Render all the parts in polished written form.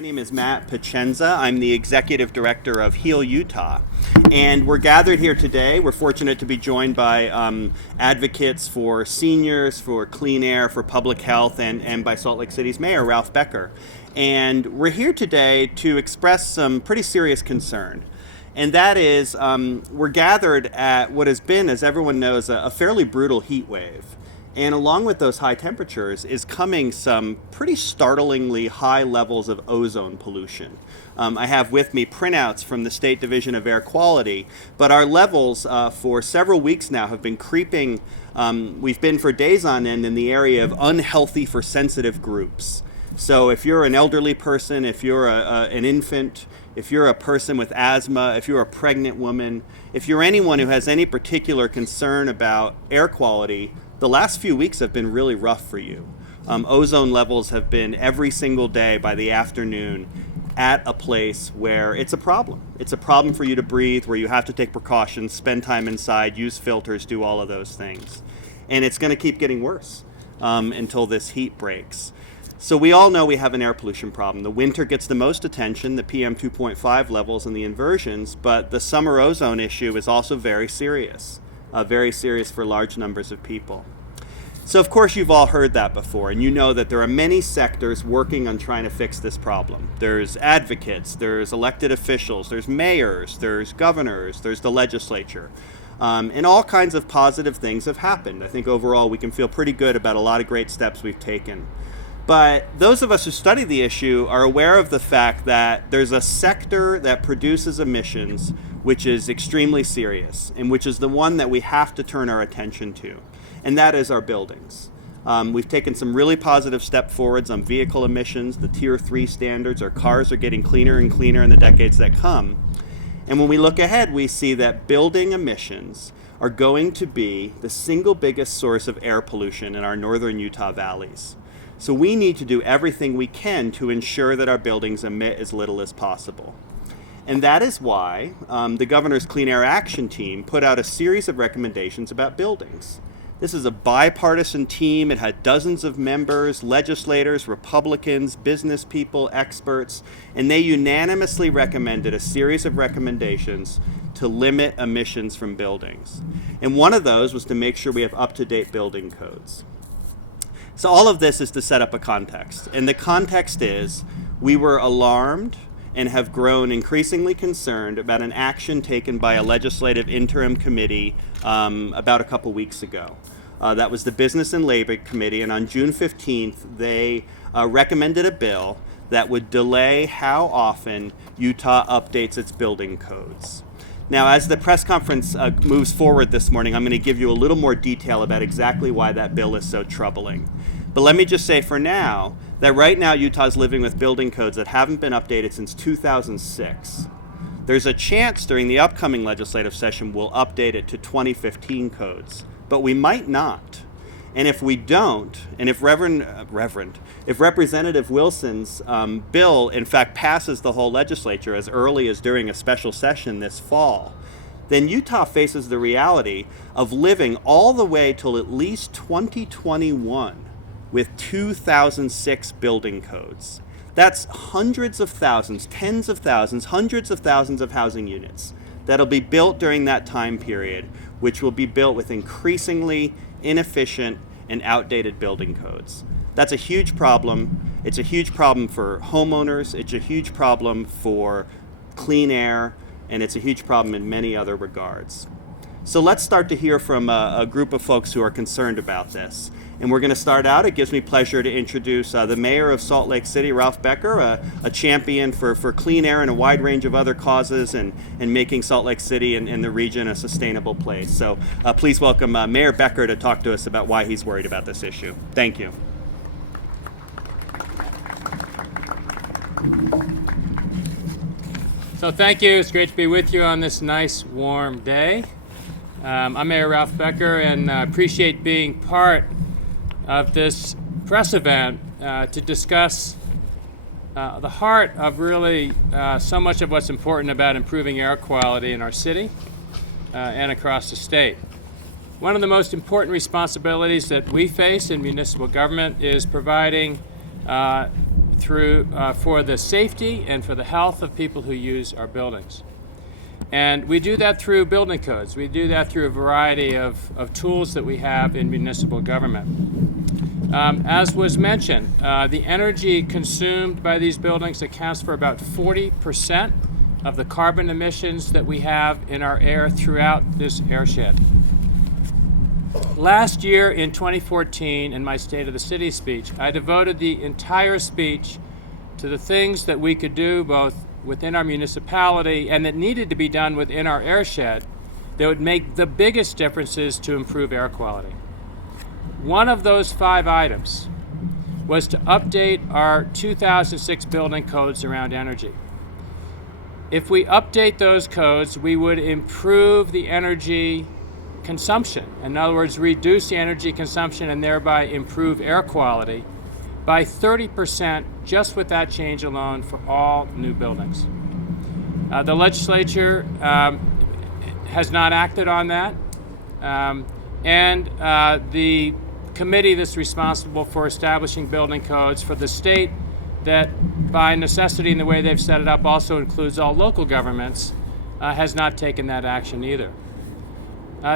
My name is Matt Pacenza. I'm the executive director of HEAL Utah. And we're gathered here today. We're fortunate to be joined by advocates for seniors, for clean air, for public health, and by Salt Lake City's mayor, Ralph Becker. And we're here today to express some pretty serious concern. And that is, we're gathered at what has been, as everyone knows, a fairly brutal heat wave. And along with those high temperatures is coming some pretty startlingly high levels of ozone pollution. I have with me printouts from the State Division of Air Quality, but our levels for several weeks now have been creeping. We've been for days on end in the area of unhealthy for sensitive groups. So if you're an elderly person, if you're an infant, if you're a person with asthma, if you're a pregnant woman, if you're anyone who has any particular concern about air quality, the last few weeks have been really rough for you. Ozone levels have been every single day by the afternoon at a place where it's a problem. It's a problem for you to breathe, where you have to take precautions, spend time inside, use filters, do all of those things. And it's going to keep getting worse until this heat breaks. So we all know we have an air pollution problem. The winter gets the most attention, the PM 2.5 levels and the inversions, but the summer ozone issue is also very serious for large numbers of people. So of course you've all heard that before, and you know that there are many sectors working on trying to fix this problem. There's advocates, there's elected officials, there's mayors, there's governors, there's the legislature. And all kinds of positive things have happened. I think overall we can feel pretty good about a lot of great steps we've taken. But those of us who study the issue are aware of the fact that there's a sector that produces emissions which is extremely serious, and which is the one that we have to turn our attention to, and that is our buildings. We've taken some really positive step forwards on vehicle emissions, the Tier 3 standards. Our cars are getting cleaner and cleaner in the decades that come. And when we look ahead, we see that building emissions are going to be the single biggest source of air pollution in our northern Utah valleys. So we need to do everything we can to ensure that our buildings emit as little as possible. And that is why the Governor's Clean Air Action Team put out a series of recommendations about buildings. This is a bipartisan team. It had dozens of members, legislators, Republicans, business people, experts, and they unanimously recommended a series of recommendations to limit emissions from buildings. And one of those was to make sure we have up-to-date building codes. So all of this is to set up a context. And the context is we were alarmed and have grown increasingly concerned about an action taken by a legislative interim committee about a couple weeks ago. That was the Business and Labor Committee, and on June 15th, they recommended a bill that would delay how often Utah updates its building codes. Now, as the press conference moves forward this morning, I'm going to give you a little more detail about exactly why that bill is so troubling. But let me just say for now that right now Utah's living with building codes that haven't been updated since 2006. There's a chance during the upcoming legislative session we'll update it to 2015 codes, but we might not. And if we don't, and if Representative Wilson's bill in fact passes the whole legislature as early as during a special session this fall, then Utah faces the reality of living all the way till at least 2021 with 2006 building codes. That's hundreds of thousands, tens of thousands, hundreds of thousands of housing units that'll be built during that time period, which will be built with increasingly inefficient and outdated building codes. That's a huge problem. It's a huge problem for homeowners, it's a huge problem for clean air, and it's a huge problem in many other regards. So let's start to hear from a group of folks who are concerned about this. And we're going to start out. It gives me pleasure to introduce the mayor of Salt Lake City, Ralph Becker, a champion for clean air and a wide range of other causes and making Salt Lake City and the region a sustainable place. So please welcome Mayor Becker to talk to us about why he's worried about this issue. Thank you. So thank you. It's great to be with you on this nice warm day. I'm Mayor Ralph Becker, and appreciate being part of this press event to discuss the heart of really so much of what's important about improving air quality in our city and across the state. One of the most important responsibilities that we face in municipal government is providing for the safety and for the health of people who use our buildings. And we do that through building codes. We do that through a variety of tools that we have in municipal government. As was mentioned, the energy consumed by these buildings accounts for about 40% of the carbon emissions that we have in our air throughout this airshed. Last year in 2014, in my State of the City speech, I devoted the entire speech to the things that we could do both within our municipality and that needed to be done within our airshed that would make the biggest differences to improve air quality. One of those 5 items was to update our 2006 building codes around energy. If we update those codes, we would improve the energy consumption. In other words, reduce the energy consumption and thereby improve air quality by 30% just with that change alone for all new buildings. The legislature has not acted on that, and the committee that's responsible for establishing building codes for the state, that by necessity in the way they've set it up also includes all local governments, has not taken that action either.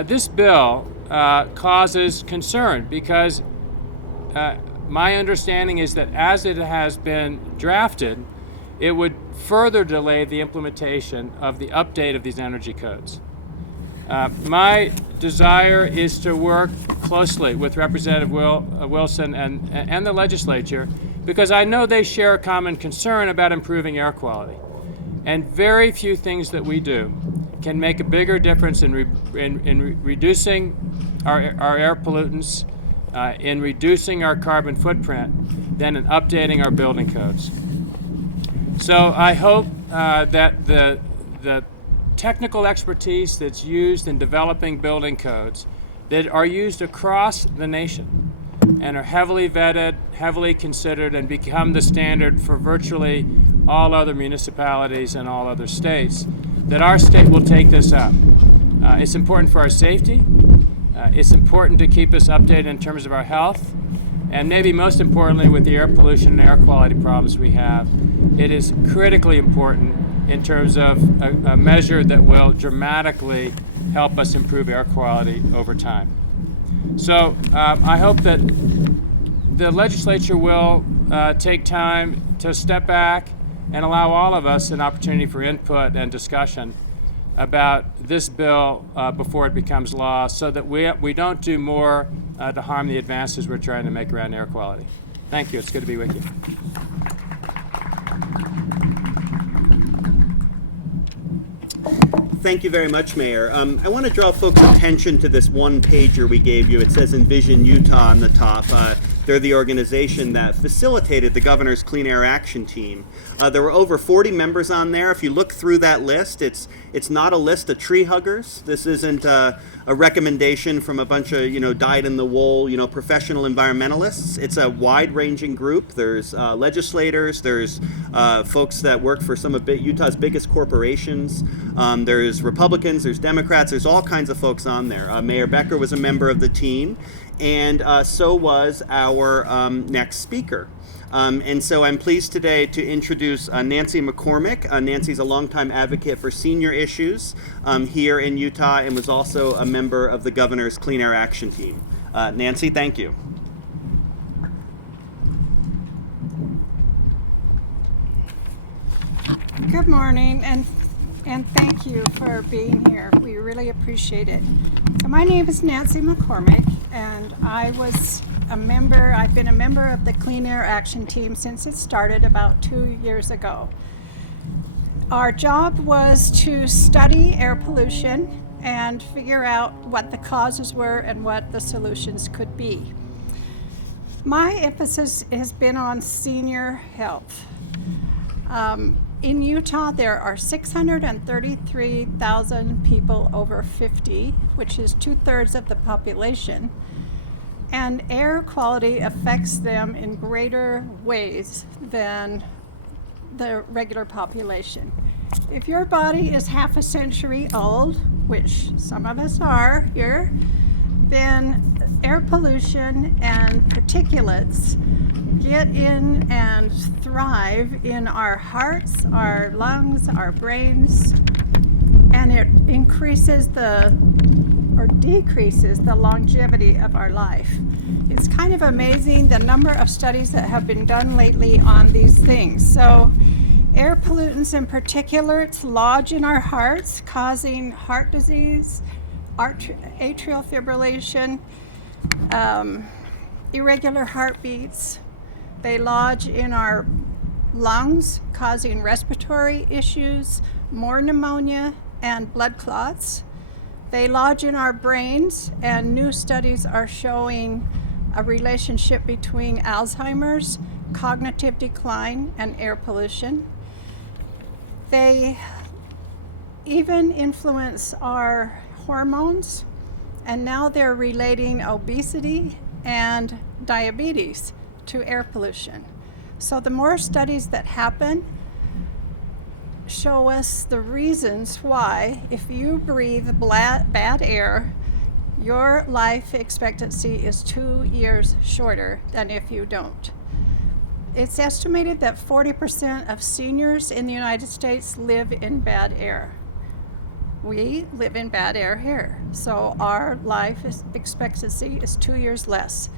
This bill causes concern because my understanding is that as it has been drafted, it would further delay the implementation of the update of these energy codes. My desire is to work closely with Representative Wilson and the legislature because I know they share a common concern about improving air quality. And very few things that we do can make a bigger difference in reducing our air pollutants, in reducing our carbon footprint than in updating our building codes. So I hope that the technical expertise that's used in developing building codes that are used across the nation and are heavily vetted, heavily considered, and become the standard for virtually all other municipalities and all other states, that our state will take this up. It's important for our safety. It's important to keep us updated in terms of our health. And maybe most importantly, with the air pollution and air quality problems we have, it is critically important in terms of a measure that will dramatically help us improve air quality over time. So I hope that the legislature will take time to step back and allow all of us an opportunity for input and discussion about this bill before it becomes law, so that we don't do more to harm the advances we're trying to make around air quality. Thank you. It's good to be with you. Thank you very much, Mayor. I want to draw folks' attention to this one pager we gave you. It says Envision Utah on the top. They're the organization that facilitated the Governor's Clean Air Action Team. There were over 40 members on there. If you look through that list, it's not a list of tree huggers. This isn't a recommendation from a bunch of dyed-in-the-wool professional environmentalists. It's a wide-ranging group. There's legislators. There's folks that work for some of Utah's biggest corporations. There's Republicans. There's Democrats. There's all kinds of folks on there. Mayor Becker was a member of the team, and so was our next speaker. And so I'm pleased today to introduce Nancy McCormick. Nancy's a longtime advocate for senior issues here in Utah and was also a member of the Governor's Clean Air Action Team. Nancy, thank you. Good morning, and thank you for being here. We really appreciate it. So my name is Nancy McCormick, and I've been a member of the Clean Air Action Team since it started about 2 years ago. Our job was to study air pollution and figure out what the causes were and what the solutions could be. My emphasis has been on senior health. In Utah, there are 633,000 people over 50, which is 2/3 of the population. And air quality affects them in greater ways than the regular population. If your body is half a century old, which some of us are here, then air pollution and particulates get in and thrive in our hearts, our lungs, our brains, and it increases or decreases the longevity of our life. It's kind of amazing the number of studies that have been done lately on these things. So air pollutants and particulates lodge in our hearts, causing heart disease, atrial fibrillation, irregular heartbeats. They lodge in our lungs, causing respiratory issues, more pneumonia, and blood clots. They lodge in our brains, and new studies are showing a relationship between Alzheimer's, cognitive decline, and air pollution. They even influence our hormones, and now they're relating obesity and diabetes to air pollution. So the more studies that happen show us the reasons why, if you breathe bad air, your life expectancy is 2 years shorter than if you don't. It's estimated that 40% of seniors in the United States live in bad air. We live in bad air here, so our life expectancy is 2 years less,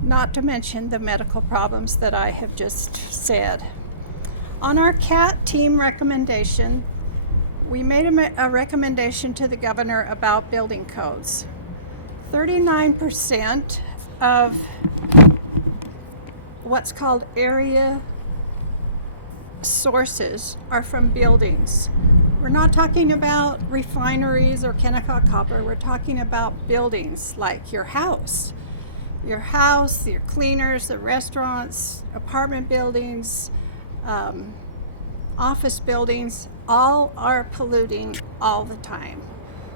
not to mention the medical problems that I have just said. On our CAT team recommendation, we made a recommendation to the governor about building codes. 39% of what's called area sources are from buildings. We're not talking about refineries or Kennecott copper. We're talking about buildings like your house, your cleaners, the restaurants, apartment buildings, office buildings, all are polluting all the time.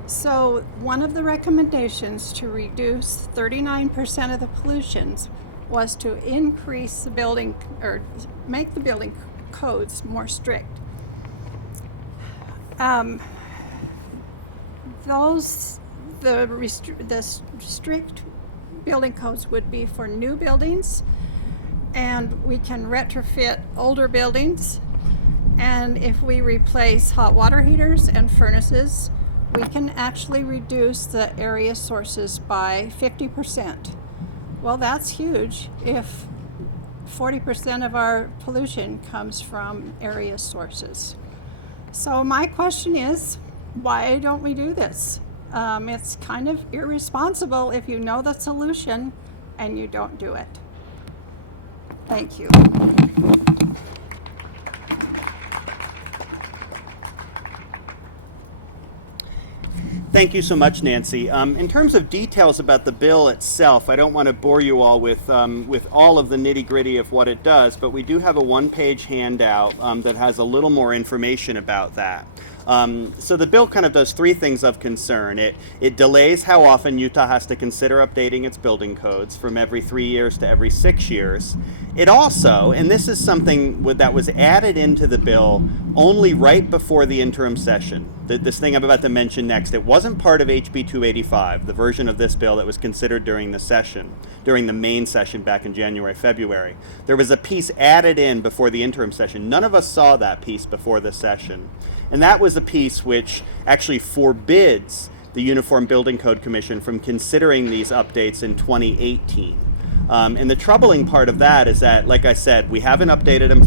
So one of the recommendations to reduce 39% of the pollutions was to increase the building, or make the building codes more strict. The strict building codes would be for new buildings, and we can retrofit older buildings, and if we replace hot water heaters and furnaces, we can actually reduce the area sources by 50%. Well, that's huge if 40% of our pollution comes from area sources. So my question is, why don't we do this? It's kind of irresponsible if you know the solution and you don't do it. Thank you. Thank you so much, Nancy. In terms of details about the bill itself, I don't want to bore you all with all of the nitty-gritty of what it does, but we do have a one-page handout that has a little more information about that. So the bill kind of does three things of concern. It delays how often Utah has to consider updating its building codes from every 3 years to every 6 years. It also, and this is something that was added into the bill only right before the interim session, this thing I'm about to mention next, it wasn't part of HB 285, the version of this bill that was considered during the main session back in January, February. There was a piece added in before the interim session. None of us saw that piece before the session. And that was a piece which actually forbids the Uniform Building Code Commission from considering these updates in 2018. And the troubling part of that is that, like I said, we haven't updated them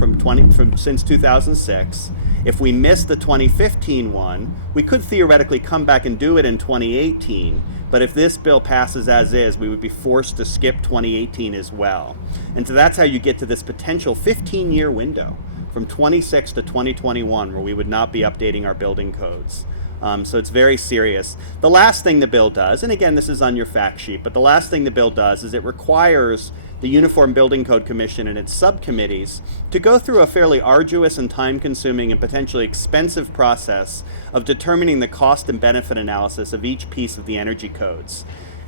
since 2006. If we missed the 2015 one, we could theoretically come back and do it in 2018. But if this bill passes as is, we would be forced to skip 2018 as well. And so that's how you get to this potential 15-year window from 26 to 2021 where we would not be updating our building codes. So it's very serious. The last thing the bill does, and again, this is on your fact sheet, but the last thing the bill does is it requires the Uniform Building Code Commission and its subcommittees to go through a fairly arduous and time-consuming and potentially expensive process of determining the cost and benefit analysis of each piece of the energy codes.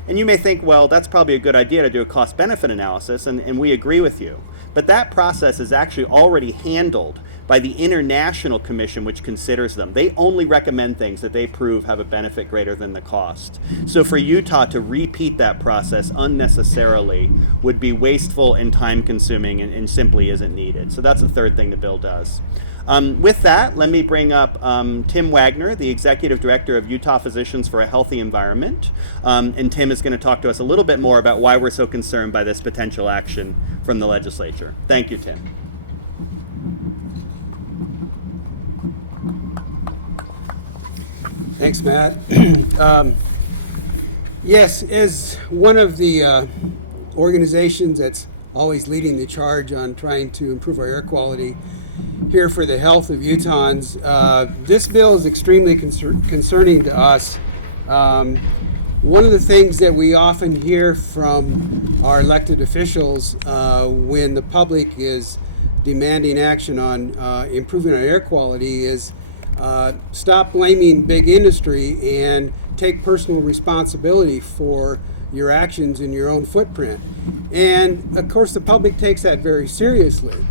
And you may think, well, that's probably a good idea to do a cost-benefit analysis, and we agree with you. But that process is actually already handled by the International Commission, which considers them. They only recommend things that they prove have a benefit greater than the cost. So for Utah to repeat that process unnecessarily would be wasteful and time-consuming and simply isn't needed. So that's the third thing the bill does. With that, let me bring up Tim Wagner, the Executive Director of Utah Physicians for a Healthy Environment. And Tim is going to talk to us a little bit more about why we're so concerned by this potential action from the legislature. Thank you, Tim. Thanks, Matt. Yes, as one of the organizations that's always leading the charge on trying to improve our air quality here for the health of Utahns, this bill is extremely concerning to us. One of the things that we often hear from our elected officials when the public is demanding action on improving our air quality is stop blaming big industry and take personal responsibility for your actions in your own footprint. And of course the public takes that very seriously.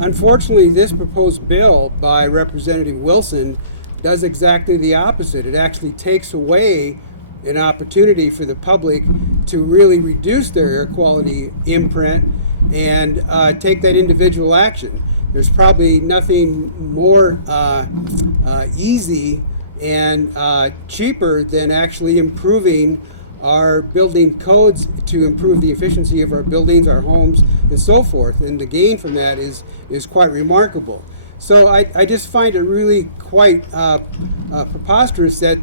Unfortunately, this proposed bill by Representative Wilson does exactly the opposite. It actually takes away an opportunity for the public to really reduce their air quality imprint and take that individual action. There's probably nothing more easy and cheaper than actually improving our building codes to improve the efficiency of our buildings, our homes, and so forth. And the gain from that is quite remarkable. So I just find it really quite preposterous that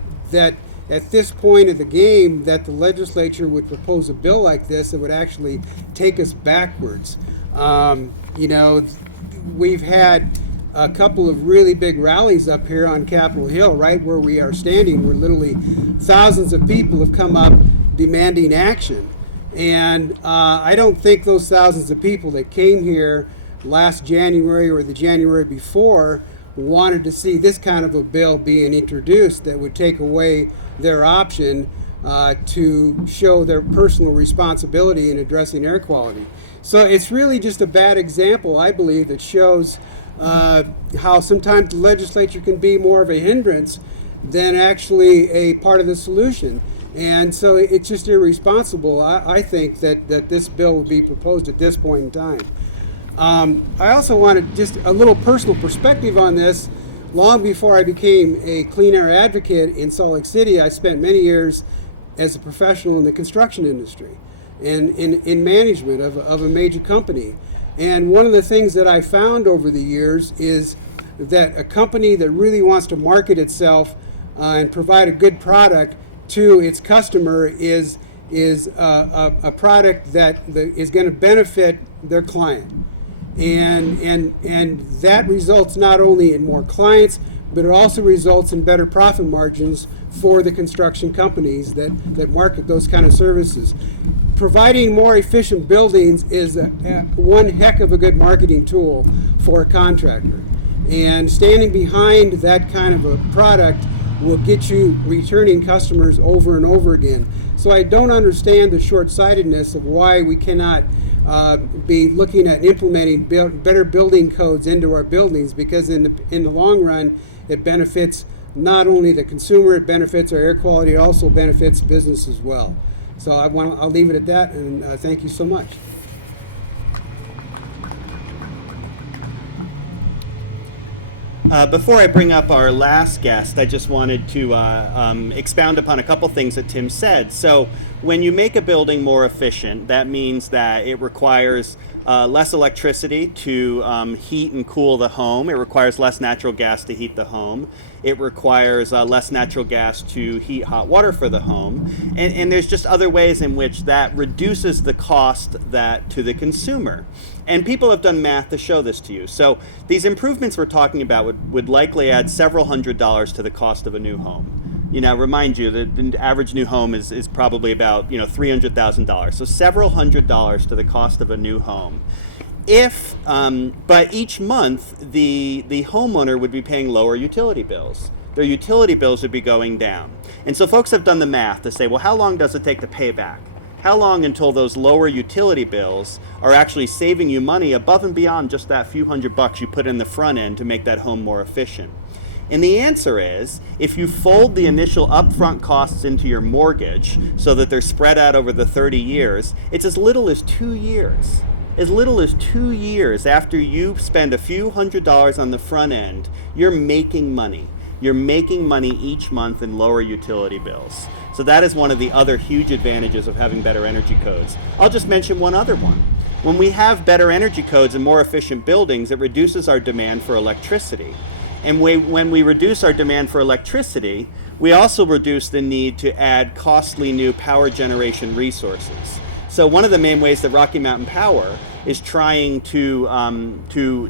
at this point of the game that the legislature would propose a bill like this that would actually take us backwards. You know, we've had a couple of really big rallies up here on Capitol Hill, right where we are standing, where literally thousands of people have come up demanding action. And I don't think those thousands of people that came here last January or the January before wanted to see this kind of a bill being introduced that would take away their option to show their personal responsibility in addressing air quality. So it's really just a bad example, I believe, that shows how sometimes the legislature can be more of a hindrance than actually a part of the solution. And so it's just irresponsible, I think, that this bill will be proposed at this point in time. I also wanted just a little personal perspective on this. Long before I became a clean air advocate in Salt Lake City, I spent many years as a professional in the construction industry and in management of a major company. And one of the things that I found over the years is that a company that really wants to market itself and provide a good product to its customer is a product that is going to benefit their client. And that results not only in more clients, but it also results in better profit margins for the construction companies that market those kind of services. Providing more efficient buildings is one heck of a good marketing tool for a contractor. And standing behind that kind of a product will get you returning customers over and over again. So I don't understand the short-sightedness of why we cannot be looking at implementing better building codes into our buildings, because in the long run it benefits not only the consumer, it benefits our air quality, it also benefits business as well. So I'll leave it at that, and thank you so much. Before I bring up our last guest, I just wanted to expound upon a couple things that Tim said. So when you make a building more efficient, that means that it requires less electricity to heat and cool the home. It requires less natural gas to heat the home. It requires less natural gas to heat hot water for the home. And there's just other ways in which that reduces the cost to the consumer. And people have done math to show this to you. So these improvements we're talking about would likely add several $100s to the cost of a new home. You know, remind you that the average new home is probably about $300,000. So several $100s to the cost of a new home. But each month the homeowner would be paying lower utility bills. Their utility bills would be going down. And so folks have done the math to say, well, how long does it take to pay back? how long until those lower utility bills are actually saving you money above and beyond just that few $100 you put in the front end to make that home more efficient? And the answer is, if you fold the initial upfront costs into your mortgage so that they're spread out over the 30 years, it's as little as 2 years. As little as 2 years after you spend a few $100s on the front end, you're making money. You're making money each month in lower utility bills. So that is one of the other huge advantages of having better energy codes. I'll just mention one other one. When we have better energy codes and more efficient buildings, it reduces our demand for electricity. And when we reduce our demand for electricity, we also reduce the need to add costly new power generation resources. So one of the main ways that Rocky Mountain Power is trying to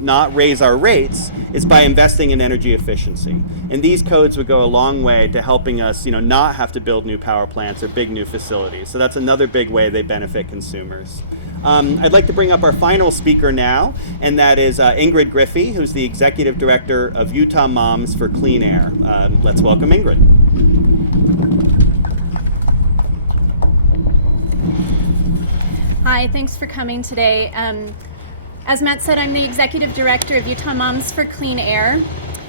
not raise our rates is by investing in energy efficiency. And these codes would go a long way to helping us, not have to build new power plants or big new facilities. So that's another big way they benefit consumers. I'd like to bring up our final speaker now, and that is Ingrid Griffey, who's the Executive Director of Utah Moms for Clean Air. Let's welcome Ingrid. Hi, thanks for coming today. As Matt said, I'm the Executive Director of Utah Moms for Clean Air.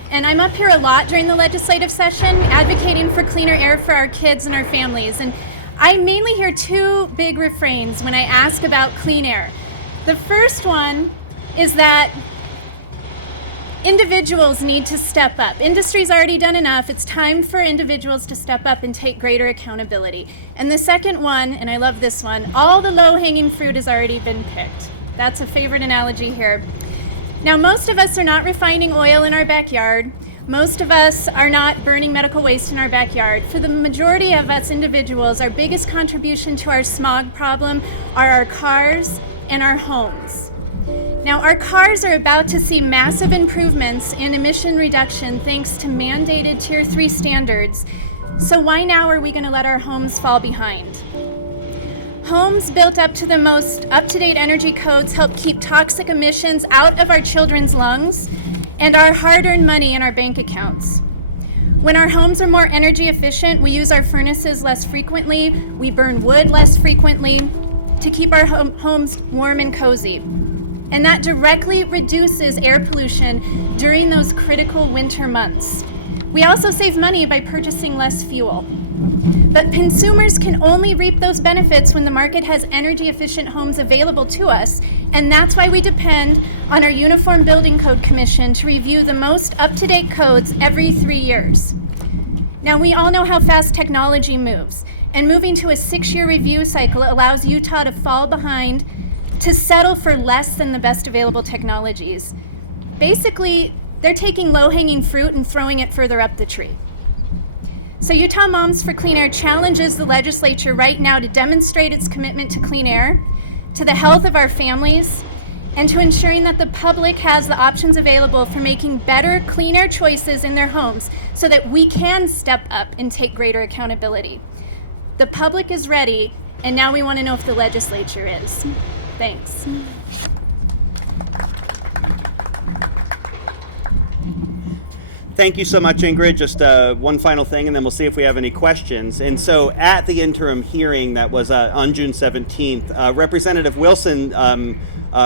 And I'm up here a lot during the legislative session advocating for cleaner air for our kids and our families. And I mainly hear two big refrains when I ask about clean air. The first one is that individuals need to step up. Industry's already done enough. It's time for individuals to step up and take greater accountability. And the second one, and I love this one, all the low-hanging fruit has already been picked. That's a favorite analogy here. Now, most of us are not refining oil in our backyard. Most of us are not burning medical waste in our backyard. For the majority of us individuals, our biggest contribution to our smog problem are our cars and our homes. Now, our cars are about to see massive improvements in emission reduction thanks to mandated Tier 3 standards. So why now are we going to let our homes fall behind? Homes built up to the most up-to-date energy codes help keep toxic emissions out of our children's lungs and our hard-earned money in our bank accounts. When our homes are more energy efficient, we use our furnaces less frequently, we burn wood less frequently to keep our homes warm and cozy. And that directly reduces air pollution during those critical winter months. We also save money by purchasing less fuel. But consumers can only reap those benefits when the market has energy efficient homes available to us, and that's why we depend on our Uniform Building Code Commission to review the most up-to-date codes every 3 years. Now, we all know how fast technology moves, and moving to a 6-year review cycle allows Utah to fall behind to settle for less than the best available technologies. Basically, they're taking low-hanging fruit and throwing it further up the tree. So Utah Moms for Clean Air challenges the legislature right now to demonstrate its commitment to clean air, to the health of our families, and to ensuring that the public has the options available for making better, clean air choices in their homes so that we can step up and take greater accountability. The public is ready, and now we want to know if the legislature is. Thanks. Thank you so much, Ingrid. Just one final thing, and then we'll see if we have any questions. And so at the interim hearing that was on June 17th, Representative Wilson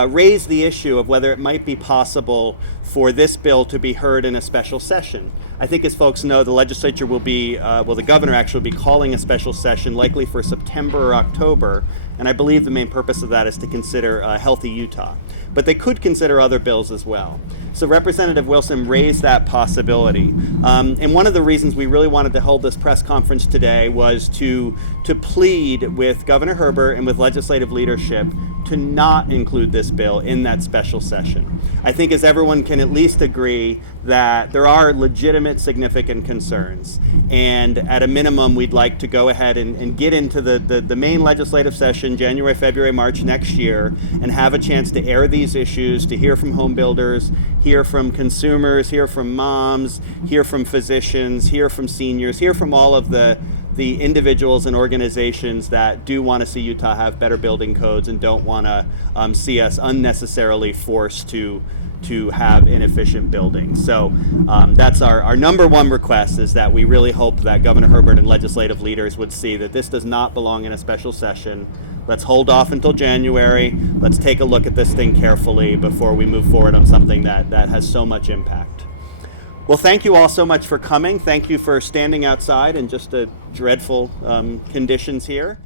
raised the issue of whether it might be possible for this bill to be heard in a special session. I think, as folks know, the legislature will be, the governor actually will be calling a special session likely for September or October, and I believe the main purpose of that is to consider Healthy Utah. But they could consider other bills as well. So Representative Wilson raised that possibility. And one of the reasons we really wanted to hold this press conference today was to plead with Governor Herbert and with legislative leadership to not include this bill in that special session. I think, as everyone can at least agree, that there are legitimate, significant concerns. And at a minimum, we'd like to go ahead and get into the main legislative session, January, February, March next year, and have a chance to air these issues, to hear from home builders, hear from consumers, hear from moms, hear from physicians, hear from seniors, hear from all of the individuals and organizations that do want to see Utah have better building codes and don't want to see us unnecessarily forced to to have inefficient buildings. So that's our number one request, is that we really hope that Governor Herbert and legislative leaders would see that this does not belong in a special session. Let's hold off until January. Let's take a look at this thing carefully before we move forward on something that has so much impact. Well, thank you all so much for coming. Thank you for standing outside in just dreadful conditions here.